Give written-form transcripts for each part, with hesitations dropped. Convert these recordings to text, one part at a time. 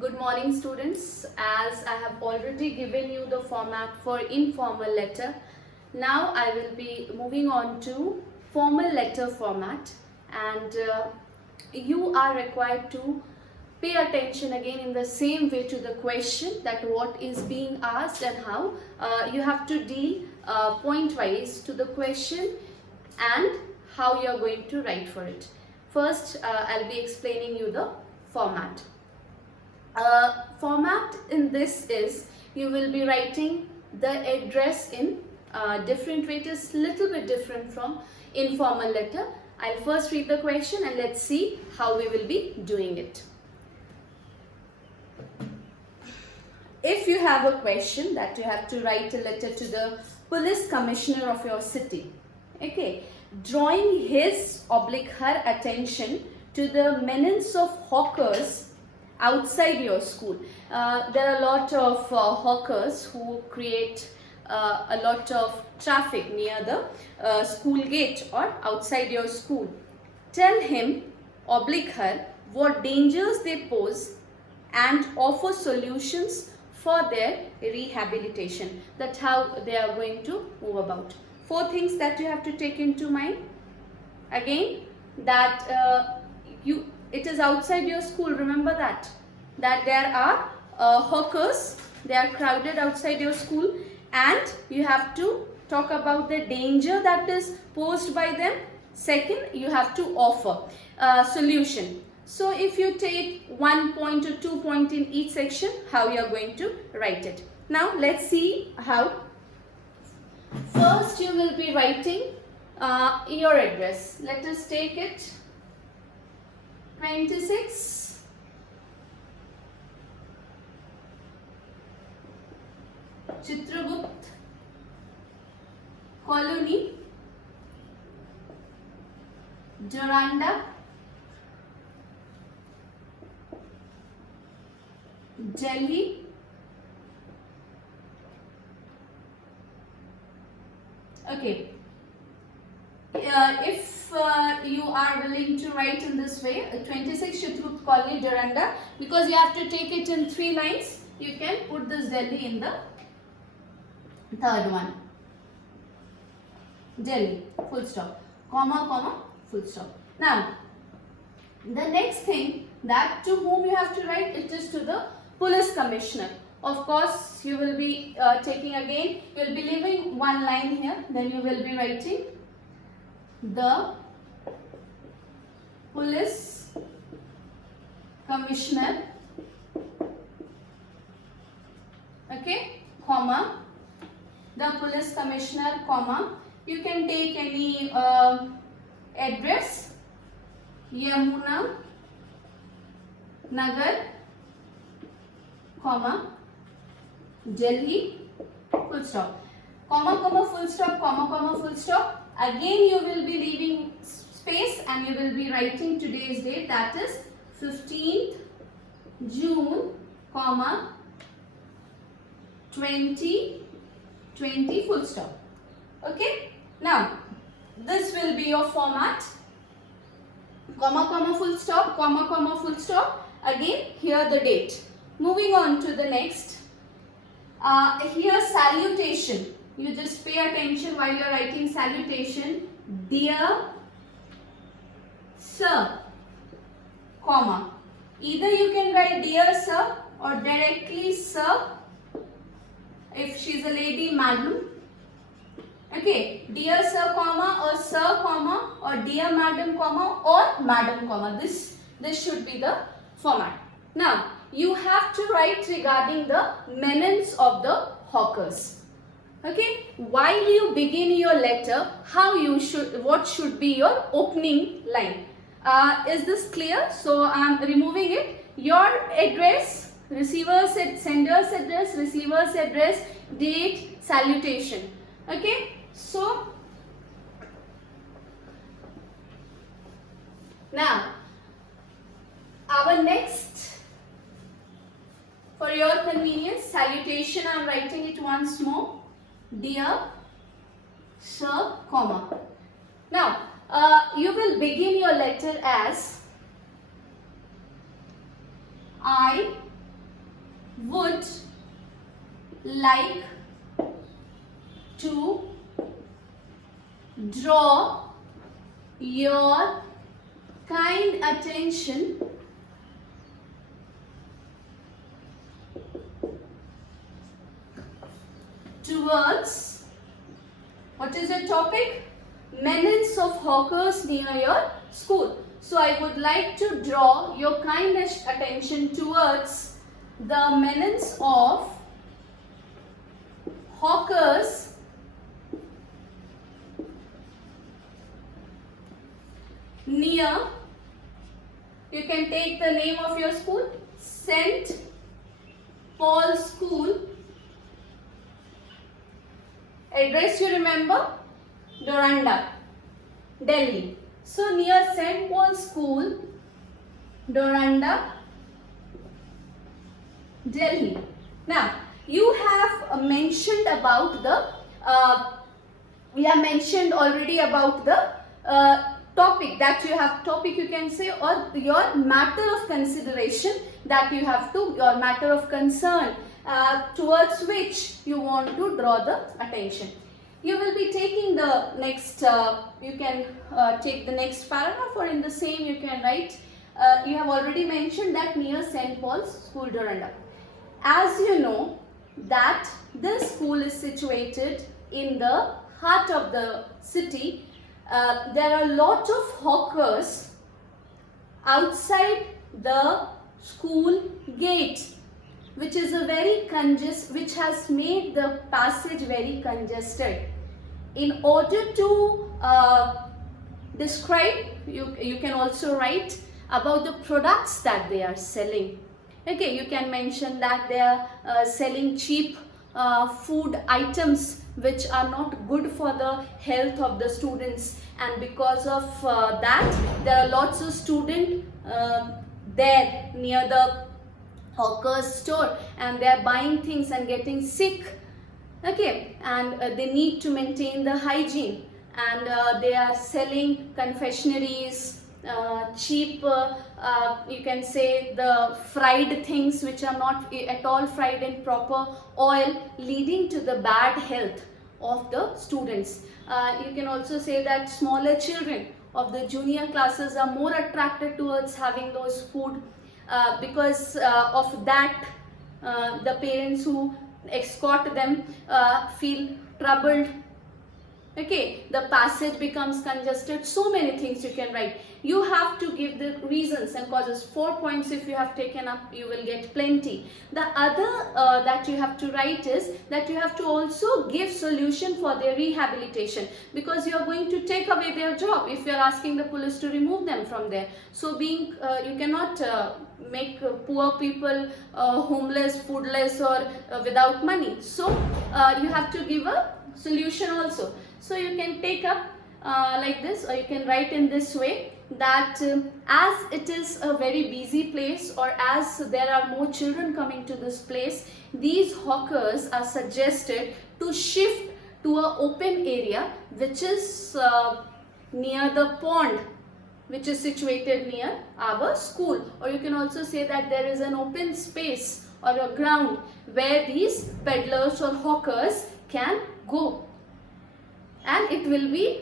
Good morning students. As I have already given you the format for informal letter, now I will be moving on to formal letter format, and you are required to pay attention again in the same way to the question, that what is being asked and how you have to deal point wise to the question and how you are going to write for it. First, I'll be explaining you the format. Format in this is, you will be writing the address in different way. It is little bit different from informal letter. I'll first read the question and let's see how we will be doing it. If you have a question that you have to write a letter to the police commissioner of your city, okay, drawing his oblique her attention to the menace of hawkers outside your school. There are a lot of hawkers who create a lot of traffic near the school gate or outside your school. Tell him, oblique her, what dangers they pose and offer solutions for their rehabilitation. That's how they are going to move about. 4 things that you have to take into mind. Again, that it is outside your school. Remember that there are hawkers, they are crowded outside your school, and you have to talk about the danger that is posed by them. Second, you have to offer a solution. So if you take 1 point or 2 point in each section, how you are going to write it. Now let's see how. First, you will be writing your address. Let us take it 26 Chitragut Colony, Doranda, Delhi, okay. If you are willing to write in this way, 26 Chitragut Colony, Doranda, because you have to take it in 3 lines, you can put this Delhi in the third one. Delhi, full stop, comma, comma, full stop. Now, the next thing, that to whom you have to write, it is to the police commissioner. Of course, you will be taking again, you will be leaving 1 line here, then you will be writing the police commissioner, okay, comma, the police commissioner, comma, you can take any address, Yamuna Nagar, comma, Delhi, full stop, comma, comma, full stop, comma, comma, full stop. Again you will be leaving space and you will be writing today's date, that is 15th June, comma, 2020, full stop. Okay, now this will be your format, comma, comma, full stop, comma, comma, full stop. Again here the date. Moving on to the next, here salutation. You just pay attention while you are writing salutation. Dear sir, comma. Either you can write dear sir or directly sir. If she is a lady, madam. Okay, dear sir, comma, or sir, comma, or dear madam, comma, or madam, comma. This should be the format. Now, you have to write regarding the menace of the hawkers. Okay, while you begin your letter, what should be your opening line? Is this clear? So I am removing it. Your address, sender's address, receiver's address, date, salutation. Okay, so now our next, for your convenience, salutation, I am writing it once more. Dear sir, comma. Now, you will begin your letter as I would like to draw your kind attention towards, what is the topic? Menace of hawkers near your school. So I would like to draw your kind attention towards the menace of hawkers near, you can take the name of your school, St. Paul's School. Address you remember? Doranda, Delhi. So near St. Paul's School, Doranda, Delhi. Now you have mentioned about the, we have mentioned already about the topic that you have, topic you can say, or your matter of consideration that you have to, your matter of concern towards which you want to draw the attention. You will be taking the next, you can take the next paragraph, or in the same you can write, you have already mentioned that near St. Paul's School, Doranda. As you know that this school is situated in the heart of the city, there are a lot of hawkers outside the school gate, which is a very which has made the passage very congested. In order to describe, you can also write about the products that they are selling. Okay, you can mention that they are selling cheap food items which are not good for the health of the students, and because of that there are lots of students there near the hawker's store, and they are buying things and getting sick. Okay, and they need to maintain the hygiene, and they are selling confectionaries, cheap, you can say the fried things which are not at all fried in proper oil, leading to the bad health of the students. You can also say that smaller children of the junior classes are more attracted towards having those food because of that the parents who escort them feel troubled. Okay, the passage becomes congested. So many things you can write. You have to give the reasons and causes. 4 points if you have taken up, you will get plenty. The other that you have to write is that you have to also give solution for their rehabilitation, because you are going to take away their job if you are asking the police to remove them from there. So being you cannot make poor people homeless, foodless, or without money. So you have to give a solution also. So you can take up like this, or you can write in this way that as it is a very busy place, or as there are more children coming to this place, these hawkers are suggested to shift to an open area which is near the pond, which is situated near our school. Or you can also say that there is an open space or a ground where these peddlers or hawkers can go, and it will be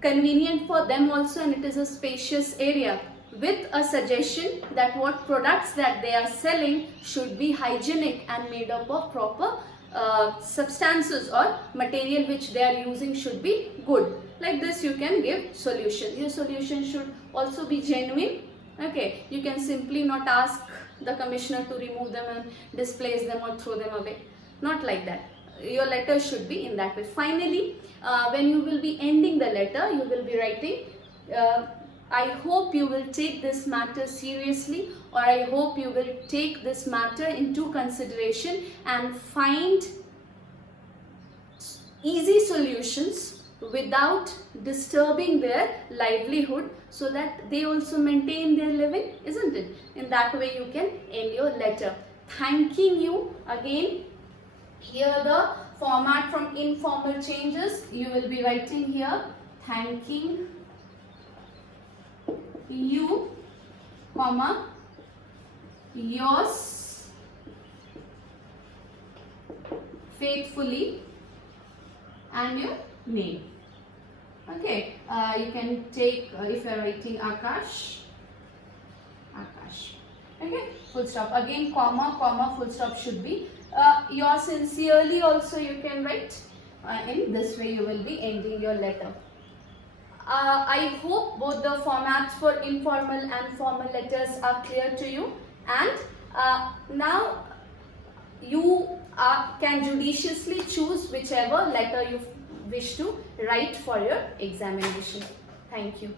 convenient for them also, and it is a spacious area, with a suggestion that what products that they are selling should be hygienic and made up of proper substances, or material which they are using should be good. Like this you can give solution. Your solution should also be genuine. Okay, you can simply not ask the commissioner to remove them and displace them or throw them away. Not like that. Your letter should be in that way. Finally, when you will be ending the letter, you will be writing, I hope you will take this matter seriously, or I hope you will take this matter into consideration and find easy solutions without disturbing their livelihood, so that they also maintain their living, isn't it? In that way you can end your letter. Thanking you again. Here the format from informal changes, you will be writing here, thanking you, comma, yours faithfully, and your name. Okay, you can take, if you are writing Akash, Akash. Okay, full stop. Again, comma, comma, full stop should be. Yours sincerely also you can write. In this way you will be ending your letter. I hope both the formats for informal and formal letters are clear to you, and now you can judiciously choose whichever letter you wish to write for your examination. Thank you.